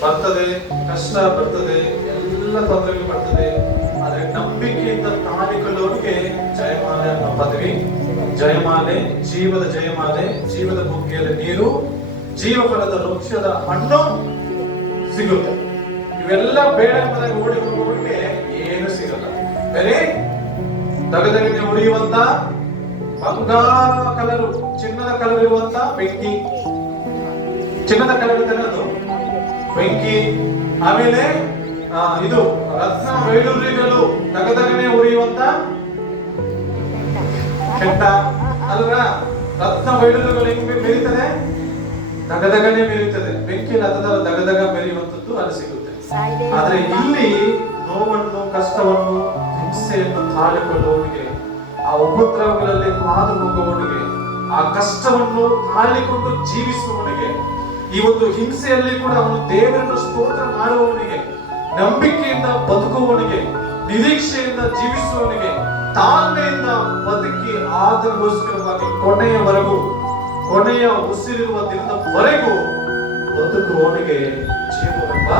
ಬರ್ತದೆ, ಕಷ್ಟ ಬರ್ತದೆ, ಎಲ್ಲ ತೊಂದರೆಗಳು ಬರ್ತದೆ. ಆದ್ರೆ ನಂಬಿಕೆಯಿಂದ ತಾಳಿಕೊಳ್ಳೋರಿಗೆ ಜಯಮಾಲೆ ಅನ್ನೋ ಪದವಿ, ಜಯಮಾಲೆ, ಜೀವದ ಜಯಮಾಲೆ, ಜೀವದ ಬುಗ್ಗೆಯಲ್ಲಿ ನೀರು, ಜೀವಫಲದ ವೃಕ್ಷದ ಹಣ್ಣು ಸಿಗುತ್ತೆ. ಇವೆಲ್ಲ ಬೇಡ ಮನೆಗೆ ಓಡಿ ಹೋಗೋರಿಗೆ ಏನು ಸಿಗಲ್ಲ. ಬೇರೆ ದಗದಗನೆ ಉರಿಯುವಂತ ಬಂಗಾರ ಕಲರು, ಚಿನ್ನದ ಕಲರ್ ಇರುವಂತ ಬೆಂಕಿ, ಚಿನ್ನದ ಕಲರ್ ತನ್ನದು ಬೆಂಕಿ, ಆಮೇಲೆ ಇದು ರತ್ನ ವೈಡೂರ್ಯಗಳು ದಗದಗನೆ ಉರಿಯುವಂತ ಕೆಟ್ಟ ಅಲ್ರ. ರತ್ನ ವೈಡೂರ್ಯಗಳು ಹೆಂಗೆ ಮೆರೀತದೆ? ದಗದಗನೆ ಮೆರೀತದೆ. ಬೆಂಕಿಯಲ್ಲಿ ಅದರ ದಗದಗ ಮೆರೆಯುವಂಥದ್ದು ಅಲ್ಲಿ ಸಿಗುತ್ತೆ. ಆದ್ರೆ ಇಲ್ಲಿ ನೋವನ್ನು, ಕಷ್ಟವನ್ನು, ಹಿಂಸೆಯನ್ನು ತಾಳಿಕೊಳ್ಳುವವನಿಗೆ, ಆ ಉಪದ್ರವಗಳಲ್ಲಿ ಹಾದು ಹೋಗುವವನಿಗೆ, ಆ ಕಷ್ಟವನ್ನು ತಾಳಿಕೊಂಡು ಜೀವಿಸುವವನಿಗೆ, ಈ ಒಂದು ಹಿಂಸೆಯಲ್ಲಿ ಕೂಡ ಅವನು ದೇವರನ್ನು ಸ್ತೋತ್ರ ಮಾಡುವವನಿಗೆ, ನಂಬಿಕೆಯಿಂದ ಬದುಕುವವನಿಗೆ, ನಿರೀಕ್ಷೆಯಿಂದ ಜೀವಿಸುವವನಿಗೆ, ತಾಳ್ಮೆಯಿಂದ ಬದುಕಿ ಆದರಗೋಸ್ಕರವಾಗಿ ಕೊನೆಯವರೆಗೂ, ಕೊನೆಯ ಉಸಿರಿರುವ ದಿನದವರೆಗೂ ಬದುಕುವವನಿಗೆ ಜೀವವೆಂಬ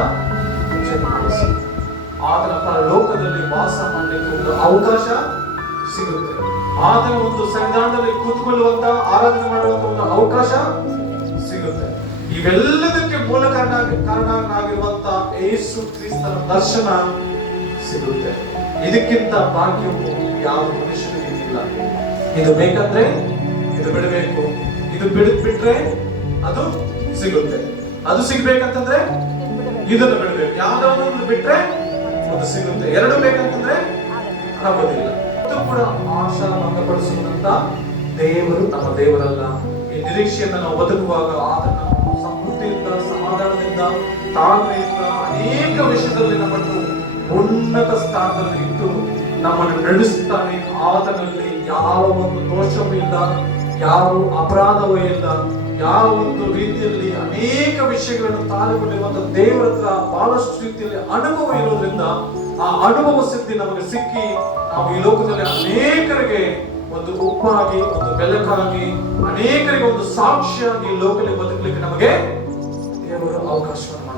ಆತನ ಪರಲೋಕದಲ್ಲಿ ವಾಸ ಮಾಡಲಿಕ್ಕೆ ಒಂದು ಅವಕಾಶ ಸಿಗುತ್ತೆ. ಆತನ ಒಂದು ಸಂವಿಧಾನದಲ್ಲಿ ಕೂತ್ಕೊಳ್ಳುವಂತ, ಆರಾಧನೆ ಮಾಡುವಂತ ಒಂದು ಅವಕಾಶ ಸಿಗುತ್ತೆ. ಇವೆಲ್ಲದಕ್ಕೆ ಮೂಲ ಕಾರಣನಾಗಿರುವಂತ ಯೇಸು ಕ್ರಿಸ್ತನ ದರ್ಶನ ಸಿಗುತ್ತೆ. ಇದಕ್ಕಿಂತ ಭಾಗ್ಯವು ಯಾವ ಮನುಷ್ಯನಿಗೆ ಇಲ್ಲ. ಇದು ಬೇಕಂದ್ರೆ ಇದು ಬಿಡಬೇಕು, ಇದು ಬಿಟ್ರೆ ಅದು ಸಿಗುತ್ತೆ, ಅದು ಸಿಗ್ಬೇಕಂತಂದ್ರೆ ಇದನ್ನು ಬಿಡಬೇಕು. ಯಾವ್ದಾದ್ರು ಬಿಟ್ರೆ ಅದು ಸಿಗುತ್ತೆ. ಎರಡು ಬೇಕಂತಂದ್ರೆ ಆಗೋದಿಲ್ಲ. ಅದು ಕೂಡ ಆಶಾ ಭಂಗಪಡಿಸುವಂತ ದೇವರು ನಮ್ಮ ದೇವರಲ್ಲ. ಈ ನಿರೀಕ್ಷೆಯನ್ನು ನಾವು ಬದುಕುವಾಗ ಆತನ ಸಮೃದ್ಧಿಯಿಂದ, ಸಮಾಧಾನದಿಂದ, ತಾಳ್ಮೆಯಿಂದ ಅನೇಕ ವಿಷಯದಲ್ಲಿ ನಮ್ಮನ್ನು ಉನ್ನತ ಸ್ಥಾನದಲ್ಲಿ ಇಟ್ಟು ನಮ್ಮನ್ನು ನಡೆಸುತ್ತಾನೆ. ಆತನಲ್ಲಿ ಯಾವ ಒಂದು ದೋಷವೂ ಇಲ್ಲ, ಯಾವ ಅಪರಾಧವೂ ಇಲ್ಲ, ಯಾವ ಒಂದು ರೀತಿಯಲ್ಲಿ ಅನೇಕ ವಿಷಯಗಳನ್ನು ತಾಳಿಕೊಂಡಿರುವಂತಹ ದೇವರ ಹತ್ರ ಬಹಳಷ್ಟು ರೀತಿಯಲ್ಲಿ ಅನುಭವ ಇರೋದ್ರಿಂದ ಆ ಅನುಭವ ಸಿದ್ಧಿ ನಮಗೆ ಸಿಕ್ಕಿ ನಾವು ಈ ಲೋಕದಲ್ಲಿ ಅನೇಕರಿಗೆ ಒಂದು ಉಪ್ಪಾಗಿ, ಒಂದು ಬೆಳಕಾಗಿ, ಅನೇಕರಿಗೆ ಒಂದು ಸಾಕ್ಷಿಯಾಗಿ ಲೋಕದಲ್ಲಿ ಬದುಕಲಿಕ್ಕೆ ನಮಗೆ ದೇವರು ಅವಕಾಶವನ್ನು